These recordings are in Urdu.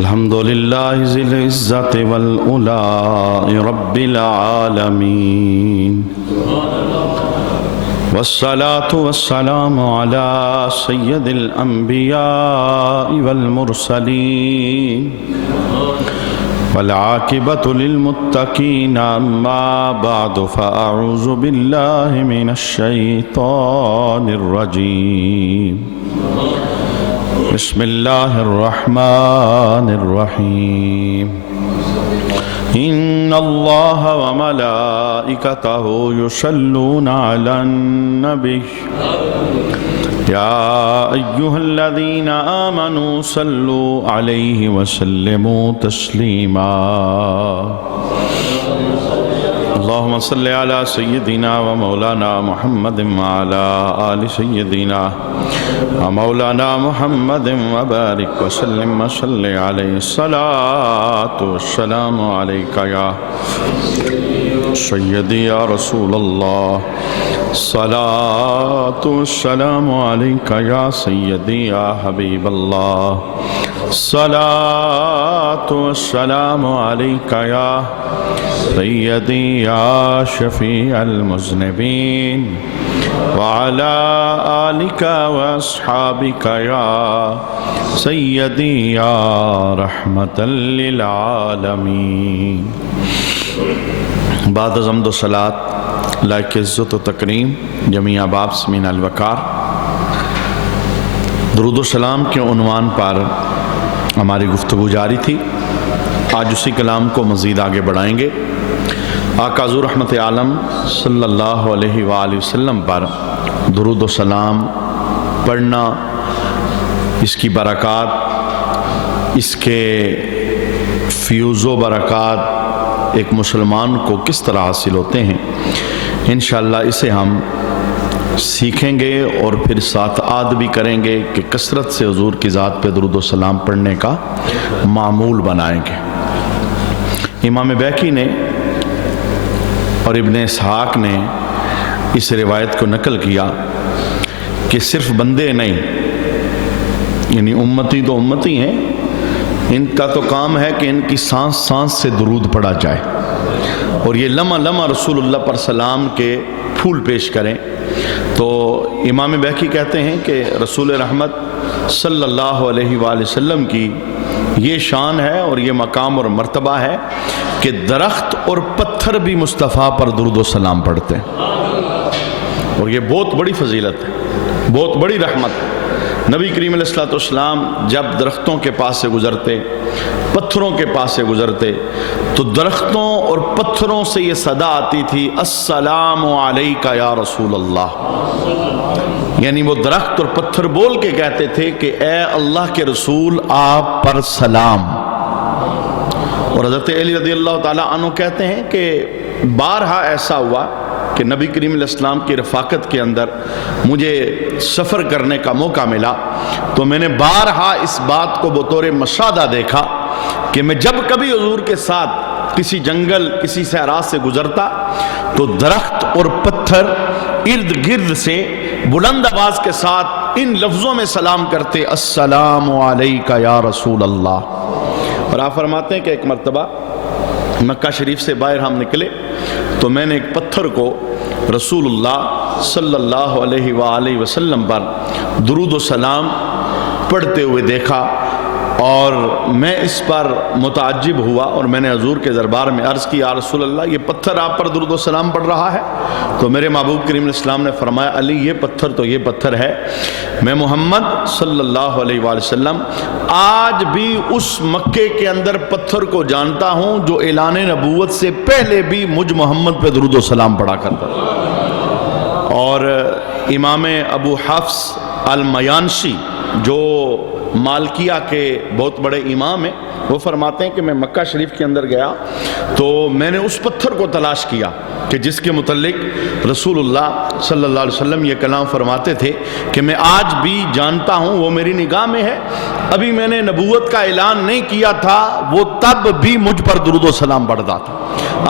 الحمد لله ذي العزة والعلا رب العالمين والصلاة والسلام على سيد الأنبياء والمرسلين والعاقبة للمتقين أما بعد فأعوذ بالله من الشيطان الرجيم بسم الله الرحمن الرحيم إن الله وملائكته يصلون على النبي يا أيها الذين آمنوا صلوا عليه وسلموا تسليما اللهم صل على سيدنا ومولانا محمد وعلى آل سيدنا ومولانا محمد وبارك وسلم وصل عليه الصلاة والسلام عليك يا سيدي يا رسول الله الصلاة والسلام عليك يا سيدي يا حبيب الله الصلاة والسلام عليك يا سيدي يا شفيع المذنبين وعلى آلك وأصحابك يا سيدي يا رحمة للعالمين بعد حمد و صلاة لائق عزت و تکریم جمیع باب سمین الوقار درود و سلام کے عنوان پر ہماری گفتگو جاری تھی. آج اسی کلام کو مزید آگے بڑھائیں گے. آقا حضور رحمت عالم صلی اللہ علیہ وآلہ وسلم پر درود و سلام پڑھنا، اس کی برکات، اس کے فیوز و برکات ایک مسلمان کو کس طرح حاصل ہوتے ہیں، انشاءاللہ اسے ہم سیکھیں گے اور پھر ساتھ عاد بھی کریں گے کہ کثرت سے حضور کی ذات پہ درود و سلام پڑھنے کا معمول بنائیں گے. امام بیہقی نے اور ابن اسحاق نے اس روایت کو نقل کیا کہ صرف بندے نہیں، یعنی امتی تو امتی ہیں، ان کا تو کام ہے کہ ان کی سانس سانس سے درود پڑھا جائے اور یہ لمحہ لمحہ رسول اللہ پر سلام کے پھول پیش کریں. تو امام بیہقی کہتے ہیں کہ رسول رحمت صلی اللہ علیہ وآلہ وسلم کی یہ شان ہے اور یہ مقام اور مرتبہ ہے کہ درخت اور پتھر بھی مصطفیٰ پر درود و سلام پڑھتے ہیں، اور یہ بہت بڑی فضیلت ہے، بہت بڑی رحمت ہے. نبی کریم علیہ السلام جب درختوں کے پاس سے گزرتے، پتھروں کے پاس سے گزرتے، تو درختوں اور پتھروں سے یہ صدا آتی تھی السلام علیک یا رسول اللہ. یعنی وہ درخت اور پتھر بول کے کہتے تھے کہ اے اللہ کے رسول آپ پر سلام. اور حضرت علی رضی اللہ تعالیٰ عنہ کہتے ہیں کہ بارہا ایسا ہوا کہ نبی کریم علیہ السلام کی رفاقت کے اندر مجھے سفر کرنے کا موقع ملا، تو میں نے بارہا اس بات کو بطور مشاہدہ دیکھا کہ میں جب کبھی حضور کے ساتھ کسی جنگل، کسی صحرا سے گزرتا تو درخت اور پتھر ارد گرد سے بلند آواز کے ساتھ ان لفظوں میں سلام کرتے السلام علیک یا رسول اللہ. اور آپ فرماتے ہیں کہ ایک مرتبہ مکہ شریف سے باہر ہم نکلے تو میں نے ایک پتھر کو رسول اللہ صلی اللہ علیہ وآلہ وسلم پر درود و سلام پڑھتے ہوئے دیکھا، اور میں اس پر متعجب ہوا اور میں نے حضور کے دربار میں عرض کی یا رسول اللہ یہ پتھر آپ پر درود و سلام پڑھ رہا ہے؟ تو میرے محبوب کریم علیہ السلام نے فرمایا علی یہ پتھر تو یہ پتھر ہے، میں محمد صلی اللہ علیہ وآلہ وسلم آج بھی اس مکے کے اندر پتھر کو جانتا ہوں جو اعلان نبوت سے پہلے بھی مجھ محمد پہ درود و سلام پڑھا کرتا. اور امام ابو حفص المیانشی جو مالکیہ کے بہت بڑے امام ہیں، وہ فرماتے ہیں کہ میں مکہ شریف کے اندر گیا تو میں نے اس پتھر کو تلاش کیا کہ جس کے متعلق رسول اللہ صلی اللہ علیہ وسلم یہ کلام فرماتے تھے کہ میں آج بھی جانتا ہوں، وہ میری نگاہ میں ہے. ابھی میں نے نبوت کا اعلان نہیں کیا تھا، وہ تب بھی مجھ پر درود و سلام پڑھتا تھا.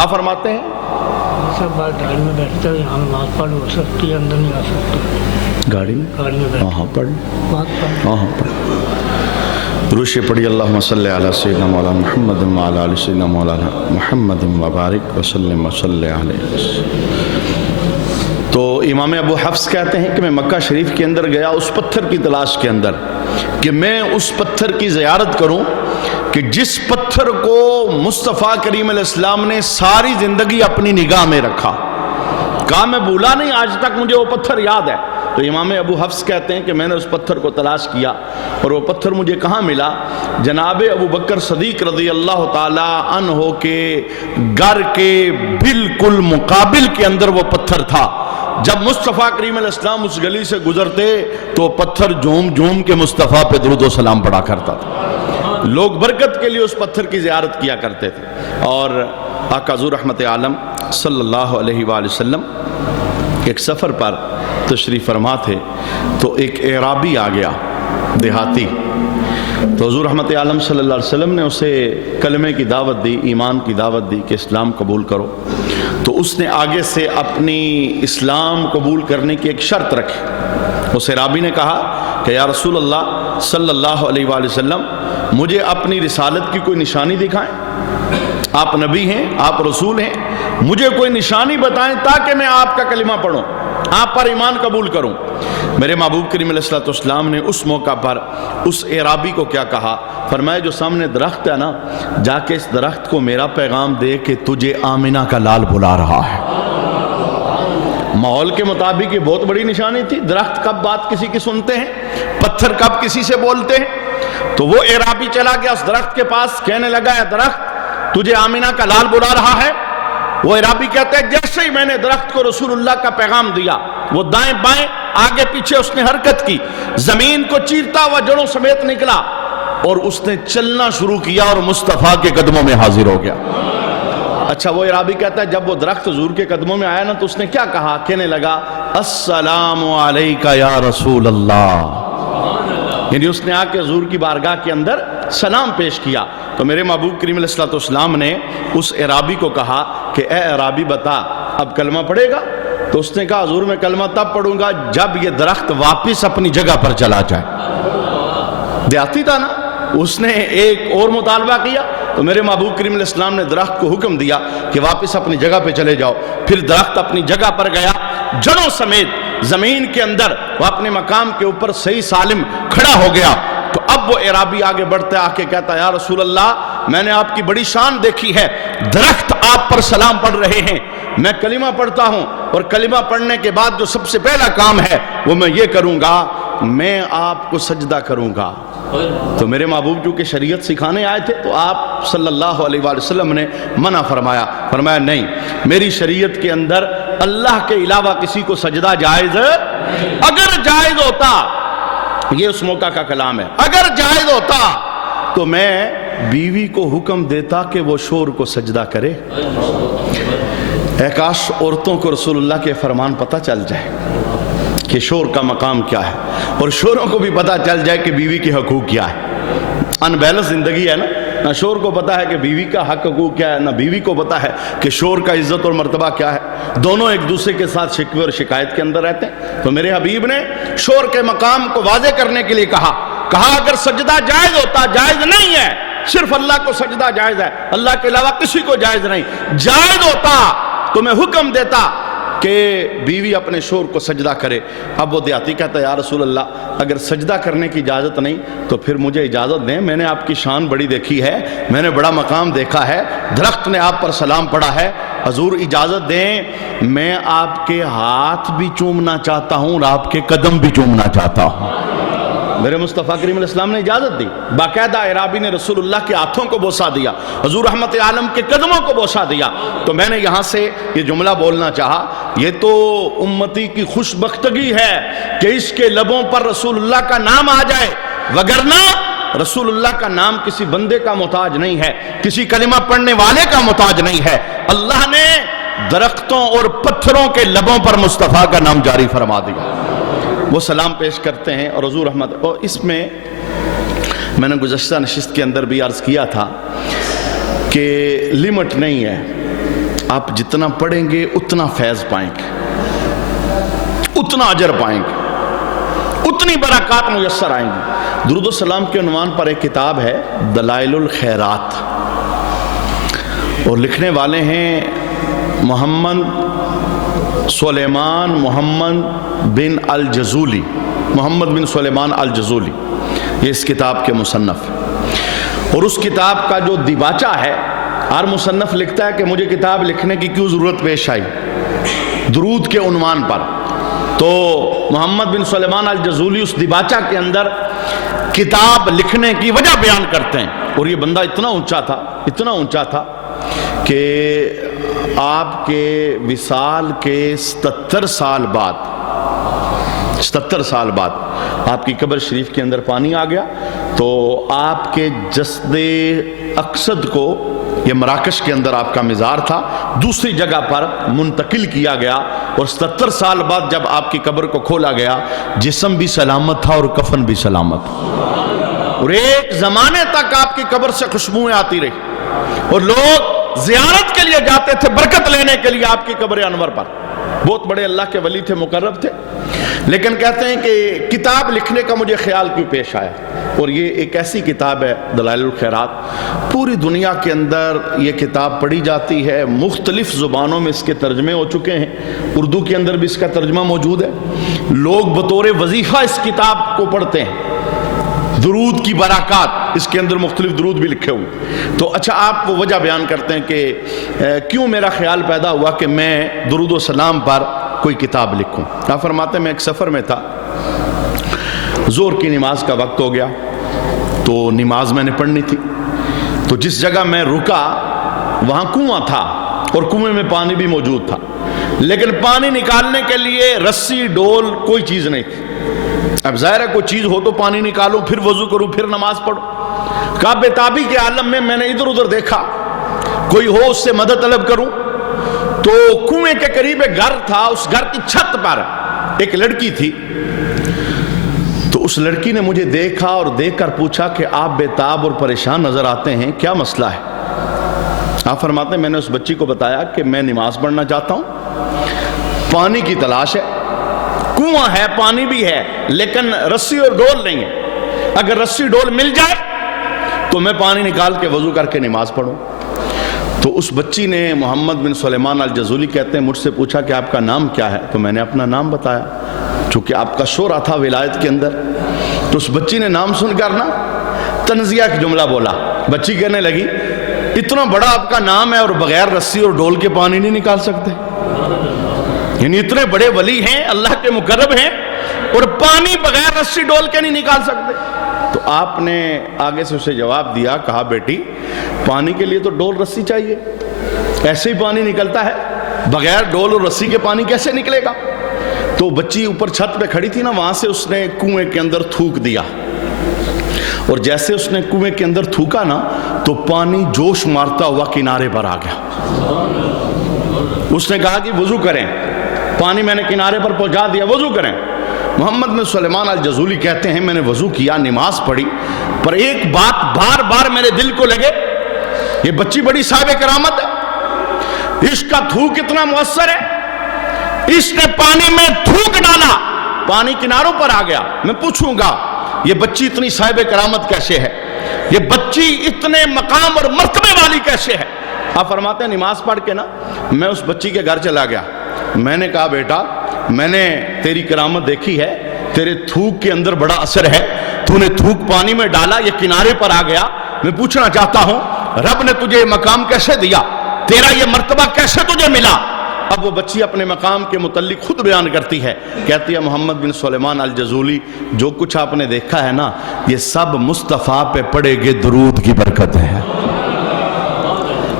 آپ فرماتے ہیں سب بات ڈال میں بیٹھتا ہے، یہاں نماز پڑھ ہو سکتی ہے، اندر نہیں آ سکتی. گاڑی میں ہاں پڑھ ہاں پڑھ روشے پڑھی اللہم صلی علی سیدنا مولانا محمد وعلی آل سیدنا مولانا محمد وبارک وسلم وصلی علیہ. تو امام ابو حفص کہتے ہیں کہ میں مکہ شریف کے اندر گیا اس پتھر کی تلاش کے اندر کہ میں اس پتھر کی زیارت کروں کہ جس پتھر کو مصطفیٰ کریم علیہ السلام نے ساری زندگی اپنی نگاہ میں رکھا. کہا میں بھولا نہیں، آج تک مجھے وہ پتھر یاد ہے. تو امام ابو حفص کہتے ہیں کہ میں نے اس پتھر کو تلاش کیا اور وہ پتھر مجھے کہاں ملا؟ جناب ابو بکر صدیق رضی اللہ تعالی عنہ کے گھر کے بالکل مقابل کے اندر وہ پتھر تھا. جب مصطفیٰ کریم علیہ السلام اس گلی سے گزرتے تو پتھر جھوم جھوم کے مصطفیٰ پہ درود و سلام پڑھا کرتا تھا. لوگ برکت کے لیے اس پتھر کی زیارت کیا کرتے تھے. اور آقا حضور رحمت عالم صلی اللہ علیہ وآلہ وسلم ایک سفر پر تشریف فرما تھے تو ایک اعرابی آ گیا دیہاتی. تو حضور رحمت عالم صلی اللہ علیہ وسلم نے اسے کلمے کی دعوت دی، ایمان کی دعوت دی کہ اسلام قبول کرو. تو اس نے آگے سے اپنی اسلام قبول کرنے کی ایک شرط رکھی. اس اعرابی نے کہا کہ یا رسول اللہ صلی اللہ علیہ وآلہ وسلم مجھے اپنی رسالت کی کوئی نشانی دکھائیں. آپ نبی ہیں، آپ رسول ہیں، مجھے کوئی نشانی بتائیں تاکہ میں آپ کا کلمہ پڑھوں، آپ پر ایمان قبول کروں. میرے محبوب کریم علیہ السلام نے اس موقع پر اس اعرابی کو کیا کہا؟ فرمایا جو سامنے درخت ہے نا، جا کے اس درخت کو میرا پیغام دے کہ تجھے آمنہ کا لال بلا رہا ہے. ماحول کے مطابق یہ بہت بڑی نشانی تھی. درخت کب بات کسی کی سنتے ہیں، پتھر کب کسی سے بولتے ہیں. تو وہ اعرابی چلا گیا اس درخت کے پاس، کہنے لگا ہے درخت تجھے آمنہ کا لال بلا رہا ہے. وہ اعرابی کہتا ہے جیسے ہی میں نے درخت کو رسول اللہ کا پیغام دیا، وہ دائیں بائیں آگے پیچھے اس نے حرکت کی، زمین کو چیرتا ہوا جڑوں سمیت نکلا اور اس نے چلنا شروع کیا اور مصطفیٰ کے قدموں میں حاضر ہو گیا. اچھا وہ اعرابی کہتا ہے جب وہ درخت حضور کے قدموں میں آیا نا تو اس نے کیا کہا؟ کہنے لگا السلام علیکہ یا رسول اللہ. یعنی اس نے آ کے حضور کی بارگاہ کے اندر سلام پیش کیا. تو میرے محبوب کریم علیہ السلام نے اس اعرابی کو کہا کہ اے اعرابی بتا اب کلمہ پڑھے گا؟ تو اس نے کہا حضور میں کلمہ تب پڑھوں گا جب یہ درخت واپس اپنی جگہ پر چلا جائے. دیہاتی تھا نا، اس نے ایک اور مطالبہ کیا. تو میرے محبوب کریم علیہ السلام نے درخت کو حکم دیا کہ واپس اپنی جگہ پہ چلے جاؤ. پھر درخت اپنی جگہ پر گیا، جڑوں سمیت زمین کے اندر وہ اپنے مقام کے اوپر صحیح سالم کھڑا ہو گیا. تو اب وہ اعرابی آگے بڑھتے آ کے کہتا یا رسول اللہ میں نے آپ کی بڑی شان دیکھی ہے، درخت آپ پر سلام پڑھ رہے ہیں، میں کلمہ پڑھتا ہوں اور کلمہ پڑھنے کے بعد جو سب سے پہلا کام ہے وہ میں یہ کروں گا، میں آپ کو سجدہ کروں گا. تو میرے محبوب چونکہ شریعت سکھانے آئے تھے تو آپ صلی اللہ علیہ وآلہ وسلم نے منع فرمایا. فرمایا نہیں، میری شریعت کے اندر اللہ کے علاوہ کسی کو سجدہ جائز، اگر جائز ہوتا، یہ اس موقع کا کلام ہے، اگر جائز ہوتا تو میں بیوی کو حکم دیتا کہ وہ شور کو سجدہ کرے. اے کاش عورتوں کو رسول اللہ کے فرمان پتہ چل جائے کہ شور کا مقام کیا ہے، اور شوروں کو بھی پتہ چل جائے کہ بیوی کے حقوق کیا ہے. ان بیلنس زندگی ہے نا، نہ شور کو پتہ ہے کہ بیوی کا حق حقوق کیا ہے، نہ بیوی کو پتہ ہے کہ شور کا عزت اور مرتبہ کیا ہے. دونوں ایک دوسرے کے ساتھ شکوے اور شکایت کے اندر رہتے ہیں. تو میرے حبیب نے شور کے مقام کو واضح کرنے کے لیے کہا اگر سجدہ جائز ہوتا، جائز نہیں ہے، صرف اللہ کو سجدہ جائز ہے، اللہ کے علاوہ کسی کو جائز نہیں، جائز ہوتا تو میں حکم دیتا کہ بیوی اپنے شور کو سجدہ کرے. اب وہ دیہاتی کہتا ہے یا رسول اللہ اگر سجدہ کرنے کی اجازت نہیں تو پھر مجھے اجازت دیں، میں نے آپ کی شان بڑی دیکھی ہے، میں نے بڑا مقام دیکھا ہے، درخت نے آپ پر سلام پڑھا ہے، حضور اجازت دیں میں آپ کے ہاتھ بھی چومنا چاہتا ہوں اور آپ کے قدم بھی چومنا چاہتا ہوں. میرے مصطفیٰ کریم علیہ السلام نے اجازت دی. باقاعدہ اعرابی نے رسول اللہ کے ہاتھوں کو بوسا دیا، حضور رحمت عالم کے قدموں کو بوسا دیا. تو میں نے یہاں سے یہ جملہ بولنا چاہا، یہ تو امتی کی خوش بختگی ہے کہ اس کے لبوں پر رسول اللہ کا نام آ جائے، وگرنہ رسول اللہ کا نام کسی بندے کا محتاج نہیں ہے، کسی کلمہ پڑھنے والے کا محتاج نہیں ہے. اللہ نے درختوں اور پتھروں کے لبوں پر مصطفیٰ کا نام جاری فرما دیا. وہ سلام پیش کرتے ہیں اور حضور رحمت. اور اس میں نے گزشتہ نشست کے اندر بھی عرض کیا تھا کہ لمٹ نہیں ہے، آپ جتنا پڑھیں گے اتنا فیض پائیں گے، اتنا اجر پائیں گے. اتنی برکات میسر آئیں گی۔ درود و سلام کے عنوان پر ایک کتاب ہے دلائل الخیرات، اور لکھنے والے ہیں محمد سلیمان بن الجزولی، محمد بن سلیمان الجزولی، یہ اس کتاب کے مصنف ہے۔ اور اس کتاب کا جو دیباچہ ہے، ہر مصنف لکھتا ہے کہ مجھے کتاب لکھنے کی کیوں ضرورت پیش آئی درود کے عنوان پر، تو محمد بن سلیمان الجزولی اس دیباچہ کے اندر کتاب لکھنے کی وجہ بیان کرتے ہیں۔ اور یہ بندہ اتنا اونچا تھا کہ آپ کے وصال کے 77 سال بعد آپ کی قبر شریف کے اندر پانی آ گیا، تو آپ کے جسد اقصد کو، یہ مراکش کے اندر آپ کا مزار تھا، دوسری جگہ پر منتقل کیا گیا، اور 77 سال بعد جب آپ کی قبر کو کھولا گیا، جسم بھی سلامت تھا اور کفن بھی سلامت تھا، اور ایک زمانے تک آپ کی قبر سے خوشبوئیں آتی رہی، اور لوگ زیارت کے لیے جاتے تھے، برکت لینے کے لیے آپ کی قبر انور پر۔ بہت بڑے اللہ کے ولی تھے، مقرب تھے، لیکن کہتے ہیں کہ کتاب لکھنے کا مجھے خیال کیوں پیش آیا، اور یہ ایک ایسی کتاب ہے دلائل الخیرات، پوری دنیا کے اندر یہ کتاب پڑھی جاتی ہے، مختلف زبانوں میں اس کے ترجمے ہو چکے ہیں، اردو کے اندر بھی اس کا ترجمہ موجود ہے، لوگ بطور وظیفہ اس کتاب کو پڑھتے ہیں۔ درود کی برکات، اس کے اندر مختلف درود بھی لکھے ہوئے۔ تو اچھا، آپ وہ وجہ بیان کرتے ہیں کہ کیوں میرا خیال پیدا ہوا کہ میں درود و سلام پر کوئی کتاب لکھوں۔ آپ فرماتے ہیں میں ایک سفر میں تھا، ظہر کی نماز کا وقت ہو گیا، تو نماز میں نے پڑھنی تھی، تو جس جگہ میں رکا وہاں کنواں تھا، اور کنویں میں پانی بھی موجود تھا، لیکن پانی نکالنے کے لیے رسی ڈول کوئی چیز نہیں تھی۔ اب ظاہر ہے کوئی چیز ہو تو پانی نکالو، پھر وضو کروں، پھر نماز پڑھو۔ کہا بےتابی کے عالم میں نے ادھر ادھر دیکھا، کوئی ہو اس سے مدد طلب کروں، تو کنویں کے قریب ایک گھر تھا، اس گھر کی چھت پر ایک لڑکی تھی، تو اس لڑکی نے مجھے دیکھا اور دیکھ کر پوچھا کہ آپ بےتاب اور پریشان نظر آتے ہیں، کیا مسئلہ ہے؟ آپ فرماتے ہیں میں نے اس بچی کو بتایا کہ میں نماز پڑھنا چاہتا ہوں، پانی کی تلاش ہے، کنواں ہے، پانی بھی ہے، لیکن رسی اور ڈول نہیں ہے، اگر رسی ڈول مل جائے تو میں پانی نکال کے وضو کر کے نماز پڑھوں۔ تو اس بچی نے، محمد بن سلیمان الجزولی کہتے ہیں، مجھ سے پوچھا کہ آپ کا نام کیا ہے، تو میں نے اپنا نام بتایا، چونکہ آپ کا شعرا تھا ولایت کے اندر، تو اس بچی نے نام سن کر نا تنزیہ کی جملہ بولا۔ بچی کہنے لگی اتنا بڑا آپ کا نام ہے اور بغیر رسی اور ڈول کے پانی نہیں نکال سکتے، یعنی اتنے بڑے ولی ہیں، اللہ کے مقرب ہیں، اور پانی بغیر رسی ڈول کے نہیں نکال سکتے۔ تو آپ نے آگے سے اسے جواب دیا، کہا بیٹی پانی کے لیے تو ڈول رسی چاہیے، ایسے ہی پانی نکلتا ہے، بغیر ڈول اور رسی کے پانی کیسے نکلے گا؟ تو بچی اوپر چھت پہ کھڑی تھی نا، وہاں سے اس نے کنویں کے اندر تھوک دیا، اور جیسے اس نے کنویں کے اندر تھوکا نا، تو پانی جوش مارتا ہوا کنارے پر آ گیا۔ اس نے کہا کہ وضو کریں، پانی میں نے کنارے پر پہنچا دیا، وضو کریں۔ محمد بن سلیمان الجزولی کہتے ہیں میں نے وضو کیا، نماز پڑھی، پر ایک بات بار بار میرے دل کو لگے، یہ بچی بڑی صاحب کرامت ہے، اس کا تھوک اتنا مؤثر ہے، اس نے پانی میں تھوک ڈالا، پانی کناروں پر آ گیا۔ میں پوچھوں گا یہ بچی اتنی صاحب کرامت کیسے ہے، یہ بچی اتنے مقام اور مرتبے والی کیسے ہے؟ آپ فرماتے ہیں نماز پڑھ کے نا میں اس بچی کے گھر چلا گیا، میں نے کہا بیٹا میں نے تیری کرامت دیکھی ہے، تیرے تھوک کے اندر بڑا اثر ہے، تو نے تھوک پانی میں ڈالا، یہ کنارے پر آ گیا، میں پوچھنا چاہتا ہوں رب نے تجھے یہ مقام کیسے دیا، تیرا یہ مرتبہ کیسے تجھے ملا؟ اب وہ بچی اپنے مقام کے متعلق خود بیان کرتی ہے، کہتی ہے محمد بن سلیمان الجزولی جو کچھ آپ نے دیکھا ہے نا، یہ سب مصطفیٰ پہ پڑے گے درود کی برکت ہے۔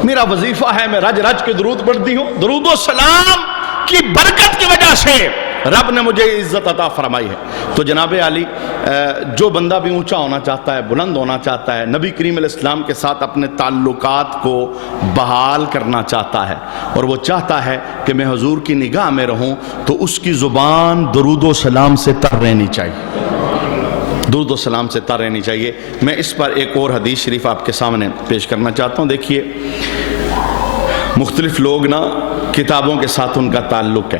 میرا وظیفہ ہے، میں رج رج کے درود پڑھتی ہوں، درود و سلام کی برکت کی وجہ سے رب نے مجھے عزت عطا فرمائی ہے۔ تو جناب علی، جو بندہ بھی اونچا ہونا چاہتا ہے، بلند ہونا چاہتا ہے، نبی کریم علیہ السلام کے ساتھ اپنے تعلقات کو بحال کرنا چاہتا ہے، اور وہ چاہتا ہے کہ میں حضور کی نگاہ میں رہوں، تو اس کی زبان درود و سلام سے تر رہنی چاہیے، درود و سلام سے تر رہنی چاہیے۔ میں اس پر ایک اور حدیث شریف آپ کے سامنے پیش کرنا چاہتا ہوں۔ دیکھیے مختلف لوگ نا کتابوں کے ساتھ ان کا تعلق ہے،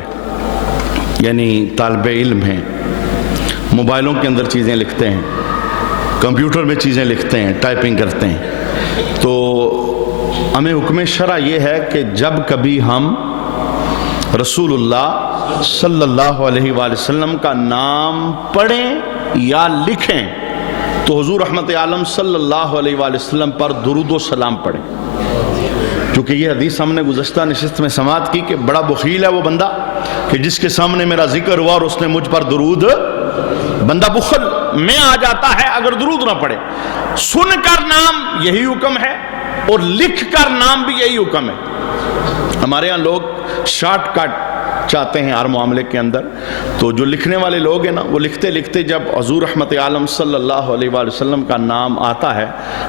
یعنی طالب علم ہیں، موبائلوں کے اندر چیزیں لکھتے ہیں، کمپیوٹر میں چیزیں لکھتے ہیں، ٹائپنگ کرتے ہیں، تو ہمیں حکم شرع یہ ہے کہ جب کبھی ہم رسول اللہ صلی اللہ علیہ وآلہ وسلم کا نام پڑھیں یا لکھیں تو حضور رحمت عالم صلی اللہ علیہ وآلہ وسلم پر درود و سلام پڑھیں، کیونکہ یہ حدیث ہم نے گزشتہ نشست میں سماعت کی کہ بڑا بخیل ہے وہ بندہ کہ جس کے سامنے میرا ذکر ہوا اور اس نے مجھ پر درود، بندہ بخل میں آ جاتا ہے اگر درود نہ پڑھے۔ سن کر نام یہی حکم ہے اور لکھ کر نام بھی یہی حکم ہے۔ ہمارے ہاں لوگ شارٹ کٹ چاہتے ہیں ہر معاملے کے اندر، تو جو لکھنے والے لوگ ہیں نا وہ لکھتے لکھتے جب حضور رحمت عالم صلی اللہ علیہ وآلہ وسلم کا نام آتا ہے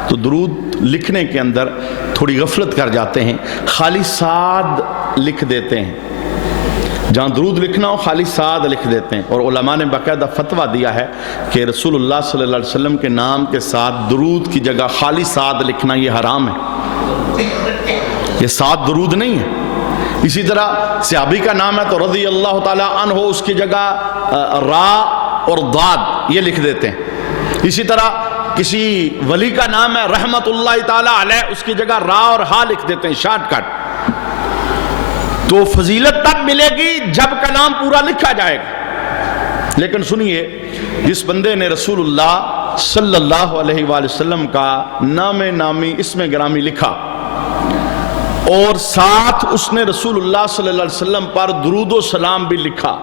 تو درود لکھنے کے اندر تھوڑی غفلت کر جاتے ہیں، خالی سعد لکھ دیتے ہیں، جہاں درود لکھنا ہو خالی سعد لکھ دیتے ہیں، اور علماء نے باقاعدہ فتویٰ دیا ہے کہ رسول اللہ صلی اللہ علیہ وسلم کے نام کے ساتھ درود کی جگہ خالی سعد لکھنا یہ حرام ہے، یہ سعد درود نہیں ہے۔ اسی طرح صحابی کا نام ہے تو رضی اللہ تعالیٰ عنہ اس کی جگہ را اور ضاد یہ لکھ دیتے ہیں۔ اسی طرح کسی ولی کا نام ہے رحمت اللہ تعالیٰ علیہ، اس کی جگہ را اور ہا لکھ دیتے ہیں، شارٹ کٹ۔ تو فضیلت تب ملے گی جب کلام پورا لکھا جائے گا۔ لیکن سنیے، جس بندے نے رسول اللہ صلی اللہ علیہ وآلہ وسلم کا نام نامی اسم گرامی لکھا اور ساتھ اس نے رسول اللہ صلی اللہ علیہ وسلم پر درود و سلام بھی لکھا،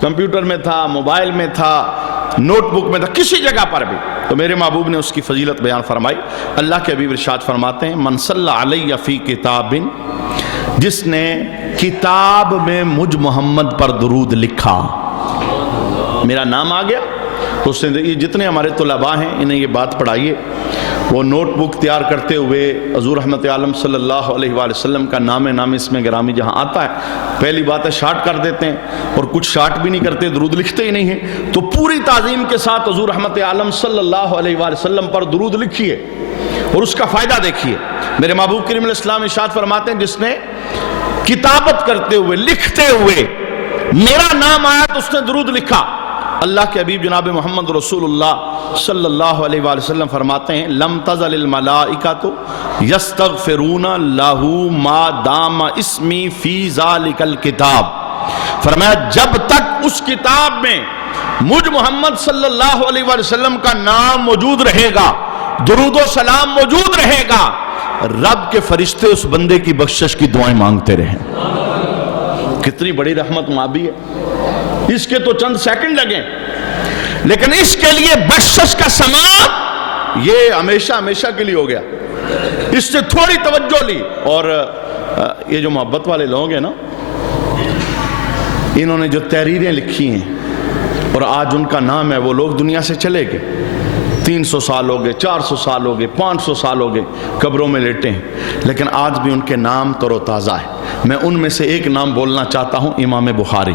کمپیوٹر میں تھا، موبائل میں تھا، نوٹ بک میں تھا، کسی جگہ پر بھی، تو میرے محبوب نے اس کی فضیلت بیان فرمائی۔ اللہ کے حبیب ارشاد فرماتے ہیں من صلی علیہ فی کتاب، جس نے کتاب میں مجھ محمد پر درود لکھا، میرا نام آ گیا تو اس نے، یہ جتنے ہمارے طلباء ہیں انہیں یہ بات پڑھائیے، وہ نوٹ بک تیار کرتے ہوئے حضور رحمت عالم صلی اللہ علیہ وآلہ وسلم کا نام نام اس میں گرامی جہاں آتا ہے، پہلی بات ہے شارٹ کر دیتے ہیں، اور کچھ شارٹ بھی نہیں کرتے، درود لکھتے ہی نہیں ہیں، تو پوری تعظیم کے ساتھ حضور رحمت عالم صلی اللہ علیہ وآلہ وسلم پر درود لکھیے اور اس کا فائدہ دیکھیے۔ میرے محبوب کریم علیہ السلام ارشاد فرماتے ہیں جس نے کتابت کرتے ہوئے لکھتے ہوئے میرا نام آیا تو اس نے درود لکھا، اللہ کے حبیب جناب محمد رسول اللہ صلی اللہ علیہ وآلہ وسلم فرماتے ہیں لم تزل الملائکۃ یستغفرون لہ ما دام اسمی فی ذالک الکتاب، فرمایا جب تک اس کتاب میں مجھ محمد صلی اللہ علیہ وآلہ وسلم کا نام موجود رہے گا، درود و سلام موجود رہے گا، رب کے فرشتے اس بندے کی بخشش کی دعائیں مانگتے رہیں۔ کتنی بڑی رحمت مابی ہے، اس کے تو چند سیکنڈ لگیں، لیکن اس کے لیے بخشش کا سامان یہ ہمیشہ ہمیشہ کے لیے ہو گیا، اس سے تھوڑی توجہ لی۔ اور یہ جو محبت والے لوگ ہیں نا، انہوں نے جو تحریریں لکھی ہیں اور آج ان کا نام ہے، وہ لوگ دنیا سے چلے گئے، 300 سال ہو گئے، 400 سال ہو گئے، 500 سال ہو گے، قبروں میں لیٹے ہیں، لیکن آج بھی ان کے نام تر و تازہ ہے۔ میں ان میں سے ایک نام بولنا چاہتا ہوں، امام بخاری۔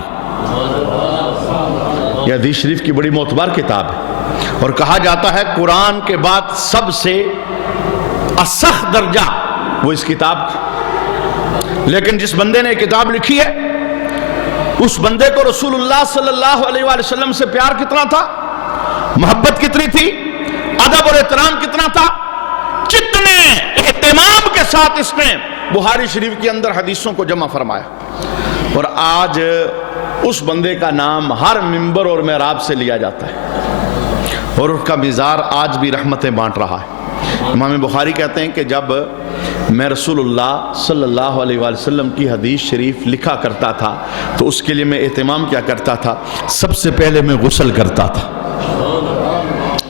یہ حدیث شریف کی بڑی معتبر کتاب ہے، اور کہا جاتا ہے قرآن کے بعد سب سے اصح درجہ وہ اس کتاب کا۔ لیکن جس بندے نے کتاب لکھی ہے اس بندے کو رسول اللہ صلی اللہ علیہ وآلہ وسلم سے پیار کتنا تھا، محبت کتنی تھی، ادب اور احترام کتنا تھا، کتنے اہتمام کے ساتھ اس نے بخاری شریف کے اندر حدیثوں کو جمع فرمایا، اور آج اس بندے کا نام ہر منبر اور محراب سے لیا جاتا ہے، اور اس کا مزار آج بھی رحمتیں بانٹ رہا ہے۔ امام بخاری کہتے ہیں کہ جب میں رسول اللہ صلی اللہ علیہ وآلہ وسلم کی حدیث شریف لکھا کرتا تھا تو اس کے لیے میں اہتمام کیا کرتا تھا، سب سے پہلے میں غسل کرتا تھا۔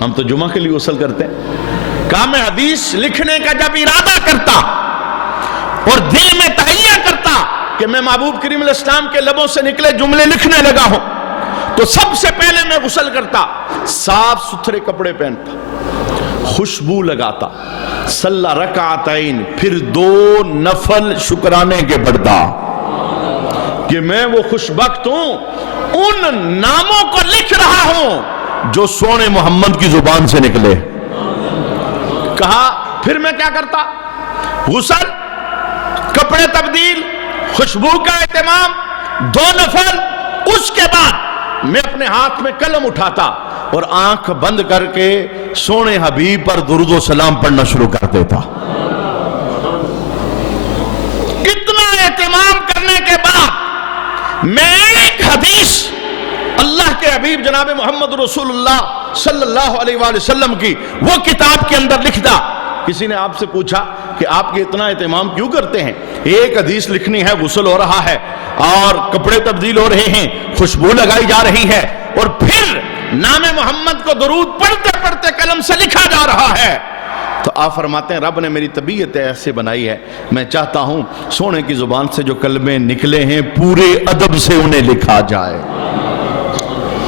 ہم تو جمعہ کے لیے غسل کرتے ہیں، کہا میں حدیث لکھنے کا جب ارادہ کرتا اور دل میں تہیہ کرتا کہ میں محبوب کریم علیہ السلام کے لبوں سے نکلے جملے لکھنے لگا ہوں، تو سب سے پہلے میں غسل کرتا، صاف ستھرے کپڑے پہنتا، خوشبو لگاتا، صلی رکعتین، پھر 2 نفل شکرانے کے پڑھتا کہ میں وہ خوشبخت ہوں، ان ناموں کو لکھ رہا ہوں جو سونے محمد کی زبان سے نکلے۔ کہا پھر میں کیا کرتا، غسل، کپڑے تبدیل، خوشبو کا اہتمام، 2 نفل، اس کے بعد میں اپنے ہاتھ میں قلم اٹھاتا اور آنکھ بند کر کے سونے حبیب پر درود و سلام پڑھنا شروع کر دیتا۔ اتنا اہتمام کرنے کے بعد میں ایک حدیث اللہ کے حبیب جناب محمد رسول اللہ صلی اللہ علیہ وآلہ وسلم کی وہ کتاب کے اندر لکھتا۔ کسی نے آپ سے پوچھا کہ آپ کے اتنا اہتمام کیوں کرتے ہیں؟ ایک حدیث لکھنی ہے، غسل ہو رہا ہے اور کپڑے تبدیل ہو رہے ہیں، خوشبو لگائی جا رہی ہے، اور پھر نام محمد کو درود پڑھتے پڑھتے قلم سے لکھا جا رہا ہے۔ تو آپ فرماتے ہیں رب نے میری طبیعت ایسے بنائی ہے، میں چاہتا ہوں سونے کی زبان سے جو کلمے نکلے ہیں پورے ادب سے انہیں لکھا جائے۔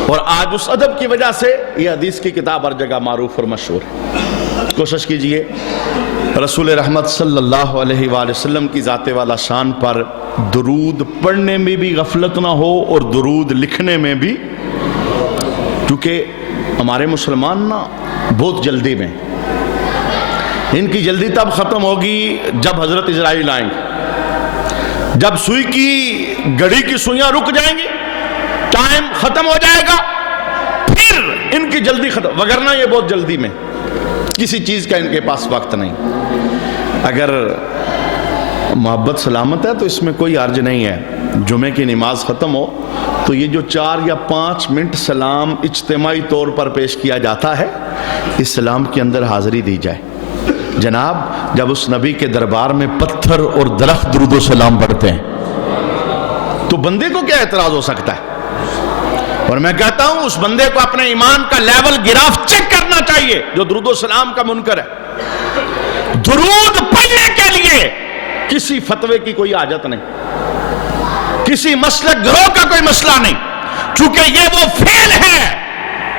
اور آج اس ادب کی وجہ سے یہ حدیث کی کتاب ہر جگہ معروف اور مشہور ہے۔ کوشش کیجئے رسول رحمت صلی اللہ علیہ وآلہ وسلم کی ذات والا شان پر درود پڑھنے میں بھی غفلت نہ ہو اور درود لکھنے میں بھی، کیونکہ ہمارے مسلمان نا بہت جلدی میں، ان کی جلدی تب ختم ہوگی جب حضرت اسرائیل آئیں گے، جب سوئی کی گھڑی کی سوئیاں رک جائیں گی، ٹائم ختم ہو جائے گا، پھر ان کی جلدی ختم، وگرنہ یہ بہت جلدی میں، کسی چیز کا ان کے پاس وقت نہیں۔ اگر محبت سلامت ہے تو اس میں کوئی حرج نہیں ہے، جمعے کی نماز ختم ہو تو یہ جو 4 یا 5 منٹ سلام اجتماعی طور پر پیش کیا جاتا ہے، اس سلام کے اندر حاضری دی جائے۔ جناب جب اس نبی کے دربار میں پتھر اور درخت درود و سلام پڑھتے ہیں تو بندے کو کیا اعتراض ہو سکتا ہے؟ اور میں کہتا ہوں اس بندے کو اپنے ایمان کا لیول گراف چیک کرنا چاہیے جو درود و سلام کا منکر ہے۔ درود پڑھنے کے لیے کسی فتوے کی کوئی حاجت نہیں، کسی مسلک گروہ کا کوئی مسئلہ نہیں، چونکہ یہ وہ فعل ہے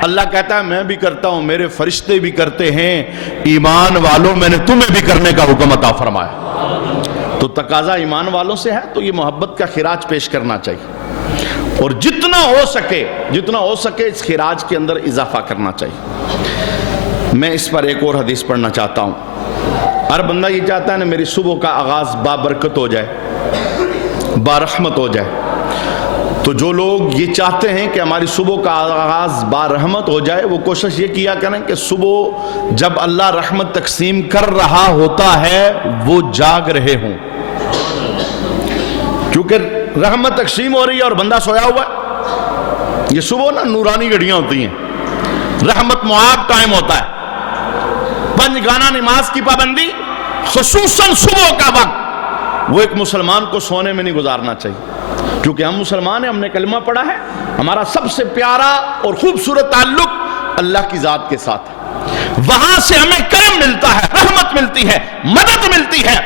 اللہ کہتا ہے میں بھی کرتا ہوں، میرے فرشتے بھی کرتے ہیں، ایمان والوں میں نے تمہیں بھی کرنے کا حکم عطا فرمایا۔ تو تقاضا ایمان والوں سے ہے تو یہ محبت کا خراج پیش کرنا چاہیے، اور جتنا ہو سکے اس خراج کے اندر اضافہ کرنا چاہیے۔ میں اس پر ایک اور حدیث پڑھنا چاہتا ہوں۔ ہر بندہ یہ چاہتا ہے نا میری صبح کا آغاز بابرکت ہو جائے، بارحمت ہو جائے، تو جو لوگ یہ چاہتے ہیں کہ ہماری صبح کا آغاز بارحمت ہو جائے وہ کوشش یہ کیا کریں کہ صبح جب اللہ رحمت تقسیم کر رہا ہوتا ہے وہ جاگ رہے ہوں، کیونکہ رحمت تقسیم ہو رہی ہے اور بندہ سویا ہوا ہے۔ یہ صبح نا نورانی گھڑیاں ہوتی ہیں، رحمت معاب ٹائم ہوتا ہے، 5 گانا نماز کی پابندی، خصوصاً صبح کا وقت، وہ ایک مسلمان کو سونے میں نہیں گزارنا چاہیے، کیونکہ ہم مسلمان ہیں، ہم نے کلمہ پڑھا ہے، ہمارا سب سے پیارا اور خوبصورت تعلق اللہ کی ذات کے ساتھ ہے، وہاں سے ہمیں کرم ملتا ہے، رحمت ملتی ہے، مدد ملتی ہے،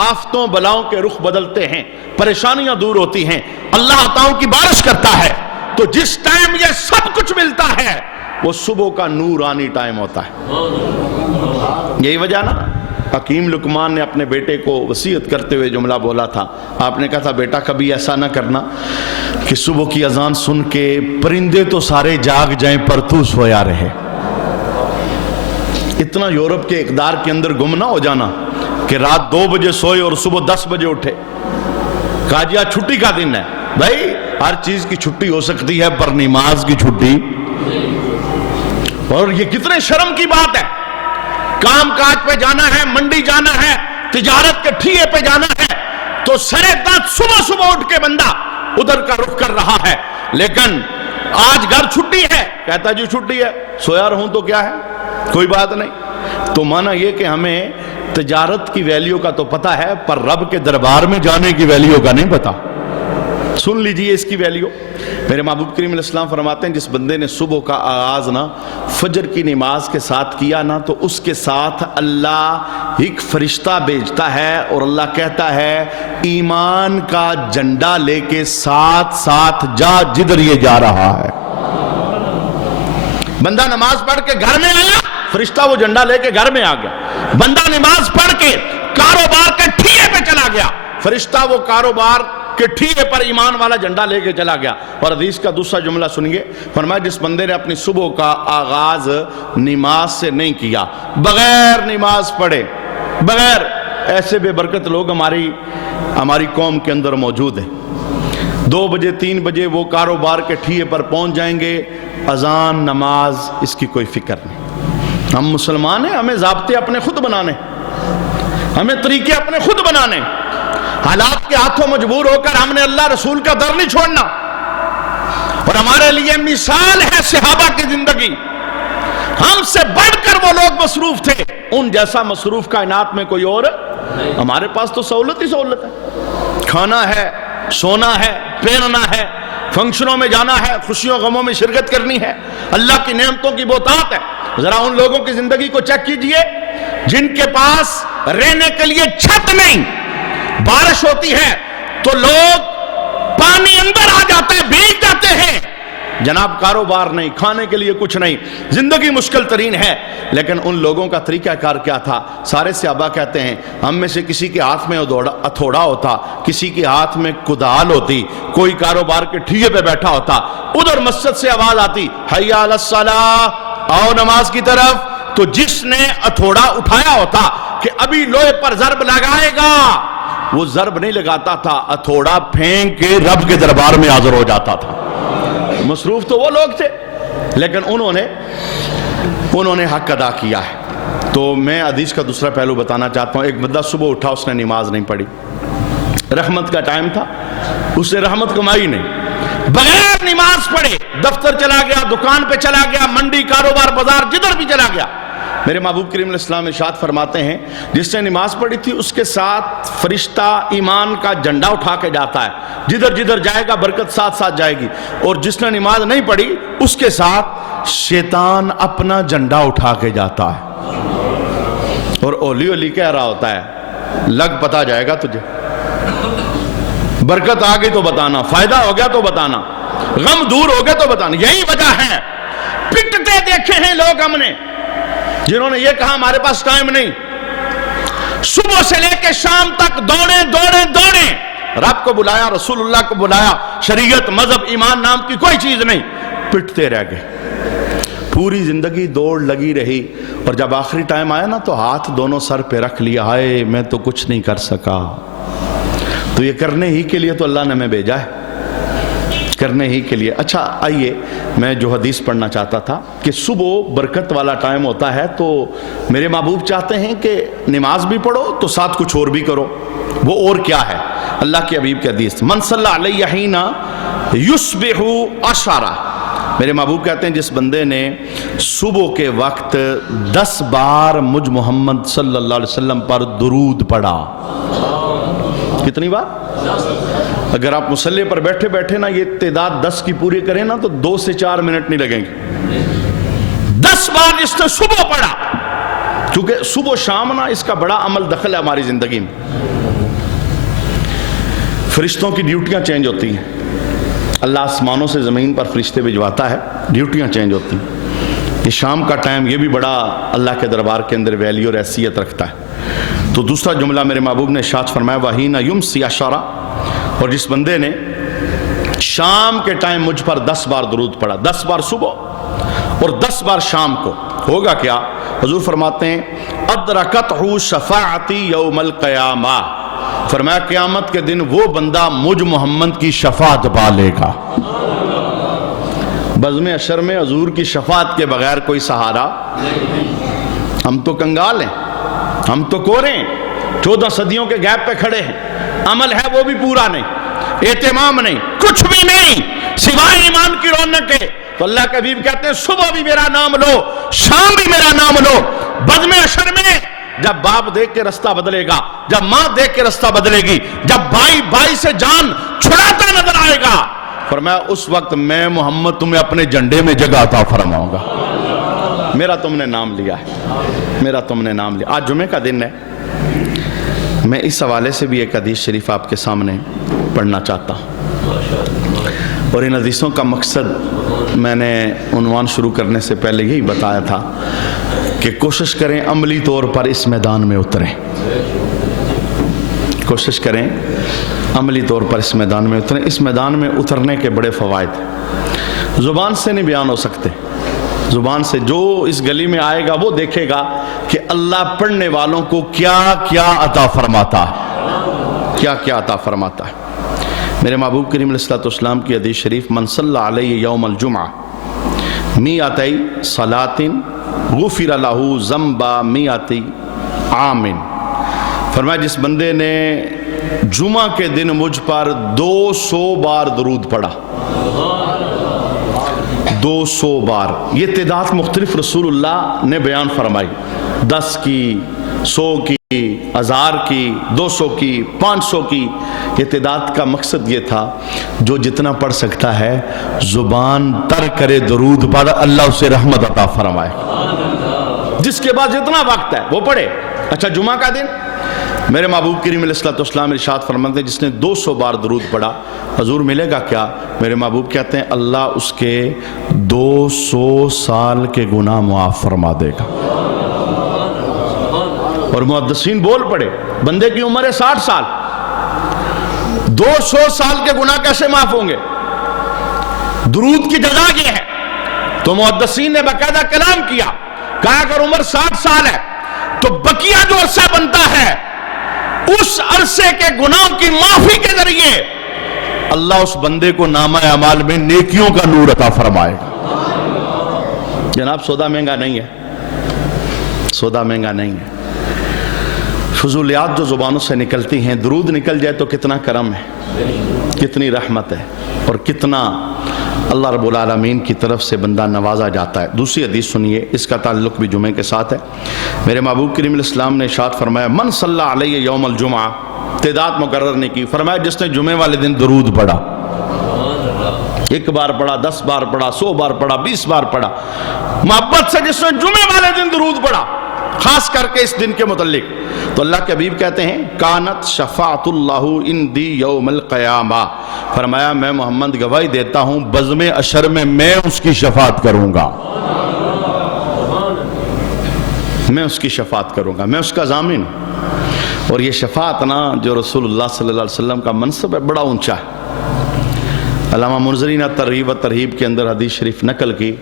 آفتوں بلاؤں کے رخ بدلتے ہیں، پریشانیاں دور ہوتی ہیں، اللہ عطاؤں کی بارش کرتا ہے۔ تو جس ٹائم یہ سب کچھ ملتا ہے وہ صبح کا نورانی ٹائم ہوتا ہے۔ یہی وجہ نا حکیم لقمان نے اپنے بیٹے کو وصیت کرتے ہوئے جملہ بولا تھا، آپ نے کہا تھا بیٹا کبھی ایسا نہ کرنا کہ صبح کی اذان سن کے پرندے تو سارے جاگ جائیں پر تو سویا رہے۔ اتنا یورپ کے اقدار کے اندر گم نہ ہو جانا کہ رات 2 بجے سوئے اور صبح 10 بجے اٹھے۔ کہا جی آج چھٹی کا دن ہے، بھائی ہر چیز کی چھٹی ہو سکتی ہے پر نماز کی چھٹی، اور یہ کتنے شرم کی بات ہے۔ کام کاج پہ جانا ہے، منڈی جانا ہے، تجارت کے ٹھیے پہ جانا ہے، تو سرے دانت صبح اٹھ کے بندہ ادھر کا رخ کر رہا ہے، لیکن آج گھر چھٹی ہے، کہتا جی چھٹی ہے، سویا رہوں تو کیا ہے، کوئی بات نہیں۔ تو مانا یہ کہ ہمیں تجارت کی ویلیو کا تو پتہ ہے پر رب کے دربار میں جانے کی ویلیو کا نہیں پتہ۔ سن لیجئے اس کی ویلیو۔ میرے محبوب کریم علیہ السلام فرماتے ہیں جس بندے نے صبح کا آغاز نا فجر کی نماز کے ساتھ کیا نا تو اس کے ساتھ اللہ ایک فرشتہ بھیجتا ہے اور اللہ کہتا ہے ایمان کا جھنڈا لے کے ساتھ جا جدھر یہ جا رہا ہے۔ بندہ نماز پڑھ کے گھر میں آیا، فرشتہ وہ جھنڈا لے کے گھر میں آ گیا۔ بندہ نماز پڑھ کے کاروبار کے ٹھیے پہ چلا گیا، فرشتہ وہ کاروبار کے ٹھیے پر ایمان والا جھنڈا لے کے چلا گیا۔ اور حدیث کا دوسرا جملہ سنیے، فرمایا جس بندے نے اپنی صبح کا آغاز نماز سے نہیں کیا، بغیر نماز پڑھے، بغیر، ایسے بے برکت لوگ ہماری قوم کے اندر موجود ہیں۔ 2 بجے 3 بجے وہ کاروبار کے ٹھیے پر پہنچ جائیں گے، اذان نماز اس کی کوئی فکر نہیں۔ ہم مسلمان ہیں، ہمیں ضابطے اپنے خود بنانے، ہمیں طریقے اپنے خود بنانے، حالات کے ہاتھوں مجبور ہو کر ہم نے اللہ رسول کا در نہیں چھوڑنا۔ اور ہمارے لیے مثال ہے صحابہ کی زندگی، ہم سے بڑھ کر وہ لوگ مصروف تھے، ان جیسا مصروف کائنات میں کوئی اور ہمارے پاس تو سہولت ہی سہولت ہے، کھانا ہے، سونا ہے، پہننا ہے، فنکشنوں میں جانا ہے، خوشیوں غموں میں شرکت کرنی ہے، اللہ کی نعمتوں کی بہتات ہے۔ ذرا ان لوگوں کی زندگی کو چیک کیجئے جن کے پاس رہنے کے لیے چھت نہیں، بارش ہوتی ہے تو لوگ پانی اندر آ جاتے ہیں، بھیگ جاتے ہیں، جناب کاروبار نہیں، کھانے کے لیے کچھ نہیں، زندگی مشکل ترین ہے۔ لیکن ان لوگوں کا طریقہ کار کیا تھا؟ سارے صحابہ کہتے ہیں ہم میں سے کسی کے ہاتھ میں ہتھوڑا ہوتا، کسی کے ہاتھ میں کدال ہوتی، کوئی کاروبار کے ٹھیے پہ بیٹھا ہوتا، ادھر مسجد سے آواز آتی حی علی الصلاۃ، آؤ نماز کی طرف، تو جس نے ہتھوڑا اٹھایا ہوتا کہ ابھی لوہے پر ضرب لگائے گا، وہ ضرب نہیں لگاتا تھا، ہتھوڑا پھینک کے رب کے دربار میں حاضر ہو جاتا تھا۔ مصروف تو وہ لوگ تھے، لیکن انہوں نے حق ادا کیا ہے۔ تو میں حدیث کا دوسرا پہلو بتانا چاہتا ہوں۔ ایک بندہ صبح اٹھا، اس نے نماز نہیں پڑھی، رحمت کا ٹائم تھا، اس نے رحمت کمائی نہیں، بغیر نماز پڑھے دفتر چلا گیا، دکان پہ چلا گیا، منڈی، کاروبار، بازار، جدھر بھی چلا گیا۔ میرے محبوب کریم علیہ السلام ارشاد فرماتے ہیں جس نے نماز پڑھی تھی اس کے ساتھ فرشتہ ایمان کا جھنڈا اٹھا کے جاتا ہے، جدھر جدھر جائے گا برکت ساتھ ساتھ جائے گی، اور جس نے نماز نہیں پڑھی اس کے ساتھ شیطان اپنا جھنڈا اٹھا کے جاتا ہے، اور اولی اولی کہہ رہا ہوتا ہے لگ پتا جائے گا تجھے، برکت آ گئی تو بتانا، فائدہ ہو گیا تو بتانا، غم دور ہو گیا تو بتانا۔ یہی وجہ ہے پٹتے دیکھے ہیں لوگ ہم نے جنہوں نے یہ کہا ہمارے پاس ٹائم نہیں، صبح سے لے کے شام تک دوڑے دوڑے دوڑے، رب کو بلایا، رسول اللہ کو بلایا، شریعت، مذہب، ایمان نام کی کوئی چیز نہیں، پٹتے رہ گئے، پوری زندگی دوڑ لگی رہی، اور جب آخری ٹائم آیا نا تو ہاتھ دونوں سر پہ رکھ لیا، ہائے میں تو کچھ نہیں کر سکا۔ تو یہ کرنے ہی کے لیے تو اللہ نے ہمیں بھیجا ہے، کرنے ہی کے لیے۔ اچھا آئیے میں جو حدیث پڑھنا چاہتا تھا کہ صبح برکت والا ٹائم ہوتا ہے، تو میرے محبوب چاہتے ہیں کہ نماز بھی پڑھو تو ساتھ کچھ اور بھی کرو۔ وہ اور کیا ہے؟ اللہ کے حبیب کی حدیث، من صلی علیہ حین یصبح عشرہ، میرے محبوب کہتے ہیں جس بندے نے صبح کے وقت 10 بار مجھ محمد صلی اللہ علیہ وسلم پر درود پڑھا۔ کتنی بار؟ اگر آپ مصلی پر بیٹھے بیٹھے نا یہ تعداد 10 کی پوری کریں نا تو 2 سے 4 منٹ نہیں لگیں گے۔ 10 بار اس نے صبح پڑھا، کیونکہ صبح شام نا اس کا بڑا عمل دخل ہے ہماری زندگی میں۔ فرشتوں کی ڈیوٹیاں چینج ہوتی ہیں، اللہ آسمانوں سے زمین پر فرشتے بھجواتا ہے، ڈیوٹیاں چینج ہوتی ہیں۔ یہ شام کا ٹائم یہ بھی بڑا اللہ کے دربار کے اندر ویلیو اور حیثیت رکھتا ہے۔ تو دوسرا جملہ میرے محبوب نے ارشاد فرمایا وحین یمسی عشرہ، اور جس بندے نے شام کے ٹائم مجھ پر 10 بار درود پڑھا، 10 بار صبح اور 10 بار شام کو، ہوگا کیا؟ حضور فرماتے ہیں ادرکتہ شفاعتی یوم القیامہ، فرمایا قیامت کے دن وہ بندہ مجھ محمد کی شفاعت پا لے گا۔ بزم حشر میں حضور کی شفاعت کے بغیر کوئی سہارا، ہم تو کنگال ہیں، ہم تو کورے ہیں، 14 صدیوں کے گیپ پہ کھڑے ہیں، عمل ہے وہ بھی پورا نہیں، اہتمام نہیں، کچھ بھی نہیں سوائے ایمان کی رونق ہے۔ تو اللہ کے حبیب کہتے ہیں صبح بھی میرا نام لو، شام بھی میرا نام لو۔ بزم حشر میں جب باپ دیکھ کے رستہ بدلے گا، جب ماں دیکھ کے رستہ بدلے گی، جب بھائی بھائی سے جان چھڑاتا نظر آئے گا، فرمایا اس وقت میں محمد تمہیں اپنے جھنڈے میں جگہ عطا فرماؤں گا۔ میرا تم نے نام لیا ہے، میرا تم نے نام لیا۔ آج جمعے کا دن ہے، میں اس حوالے سے بھی ایک حدیث شریف آپ کے سامنے پڑھنا چاہتا ہوں، اور ان حدیثوں کا مقصد میں نے عنوان شروع کرنے سے پہلے یہی بتایا تھا کہ کوشش کریں عملی طور پر اس میدان میں اتریں، کوشش کریں عملی طور پر اس میدان میں اتریں۔ اس میدان میں اترنے کے بڑے فوائد ہیں، زبان سے نہیں بیان ہو سکتے۔ زبان سے جو اس گلی میں آئے گا وہ دیکھے گا کہ اللہ پڑھنے والوں کو کیا کیا عطا فرماتا ہے، کیا کیا عطا فرماتا ہے۔ میرے محبوب کریم علیہ السلام کی حدیث شریف من صلی علیہ یوم الجمعہ میعتی صلاۃ غفر لہ ذنب میعتی عام، فرمایا جس بندے نے جمعہ کے دن مجھ پر 200 بار درود پڑھا، 200 بار، یہ تعداد مختلف رسول اللہ نے بیان فرمائی، 10 کی، 100 کی، 1000 کی، 200 کی، 500 کی۔ یہ تعداد کا مقصد یہ تھا جو جتنا پڑھ سکتا ہے زبان تر کرے درود پڑھ، اللہ اسے رحمت عطا فرمائے، جس کے بعد جتنا وقت ہے وہ پڑھے۔ اچھا جمعہ کا دن میرے محبوب کریم علیہ السلام ارشاد فرماتے ہیں جس نے 200 بار درود پڑھا، حضور ملے گا کیا؟ میرے محبوب کہتے ہیں اللہ اس کے 200 سال کے گناہ معاف فرما دے گا۔ اور محدثین بول پڑے بندے کی عمر ہے 60 سال، 200 سال کے گناہ کیسے معاف ہوں گے؟ درود کی جزا یہ ہے۔ تو محدثین نے باقاعدہ کلام کیا، کہا اگر عمر 60 سال ہے تو بقیہ جو عرصہ بنتا ہے اس عرصے کے گناہوں کی معافی کے ذریعے اللہ اس بندے کو نامہ اعمال میں نیکیوں کا نور عطا فرمائے گا۔ جناب سودا مہنگا نہیں ہے، سودا مہنگا نہیں ہے۔ فضولیات جو زبانوں سے نکلتی ہیں، درود نکل جائے تو کتنا کرم ہے، کتنی رحمت ہے، اور کتنا اللہ رب العالمین کی طرف سے بندہ نوازا جاتا ہے۔ دوسری حدیث سنیے، اس کا تعلق بھی جمعے کے ساتھ ہے۔ میرے محبوب کریم علیہ السلام نے ارشاد فرمایا من صلی علیہ یوم الجمعہ، تعداد مقرر نہیں کی، فرمایا جس نے جمعے والے دن درود پڑھا، 1 بار پڑھا، 10 بار پڑھا، 100 بار پڑھا، 20 بار پڑھا، محبت سے جس نے جمعے والے دن درود پڑھا، خاص کر کے اس دن کے متعلق، تو اللہ کے حبیب کہتے ہیں کانت شفاعت اللہ عندی یوم القیامہ، فرمایا میں محمد گواہی دیتا ہوں بزم اشر میں اس کی شفاعت کروں گا، میں اس کی شفاعت کروں گا، میں اس کا ضامن ہوں۔ اور یہ شفاعت نا جو رسول اللہ صلی اللہ علیہ وسلم کا منصب ہے بڑا اونچا ہے۔ علامہ منذری نے ترغیب و ترہیب کے اندر حدیث شریف نقل کی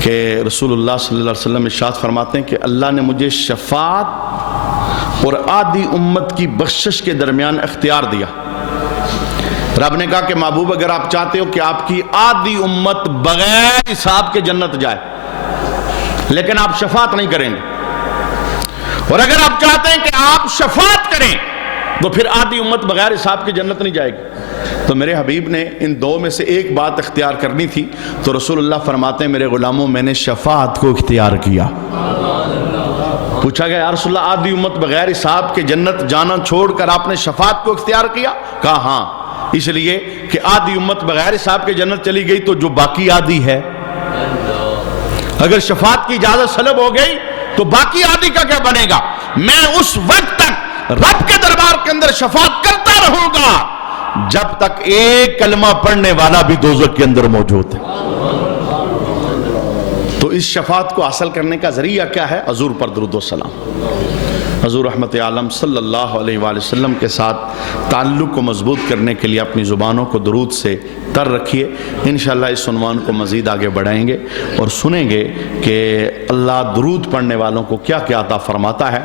کہ رسول اللہ صلی اللہ علیہ وسلم ارشاد فرماتے ہیں کہ اللہ نے مجھے شفاعت اور آدھی امت کی بخشش کے درمیان اختیار دیا۔ رب نے کہا کہ محبوب اگر آپ چاہتے ہو کہ آپ کی آدھی امت بغیر حساب کے جنت جائے، لیکن آپ شفاعت نہیں کریں گے، اور اگر آپ چاہتے ہیں کہ آپ شفاعت کریں تو پھر آدھی امت بغیر حساب کی جنت نہیں جائے گی، تو میرے حبیب نے ان دو میں سے ایک بات اختیار کرنی تھی، تو رسول اللہ فرماتے ہیں میرے غلاموں میں نے شفاعت کو اختیار کیا۔ پوچھا گیا یا رسول اللہ آدھی امت بغیر حساب کے جنت جانا چھوڑ کر آپ نے شفاعت کو اختیار کیا؟ کہا ہاں، اس لیے کہ آدھی امت بغیر حساب کے جنت چلی گئی تو جو باقی آدھی ہے، اگر شفاعت کی اجازت سلب ہو گئی تو باقی آدھی کا کیا بنے گا؟ میں اس وقت تک رب کے دربار کے اندر شفاعت کرتا رہوں گا جب تک ایک کلمہ پڑھنے والا بھی دوزخ کے اندر موجود ہے۔ تو اس شفاعت کو حاصل کرنے کا ذریعہ کیا ہے؟ حضور پر درود و سلام۔ حضور رحمت عالم صلی اللہ علیہ وآلہ وسلم کے ساتھ تعلق کو مضبوط کرنے کے لیے اپنی زبانوں کو درود سے تر رکھیے۔ انشاءاللہ اس عنوان کو مزید آگے بڑھائیں گے اور سنیں گے کہ اللہ درود پڑھنے والوں کو کیا کیا عطا فرماتا ہے۔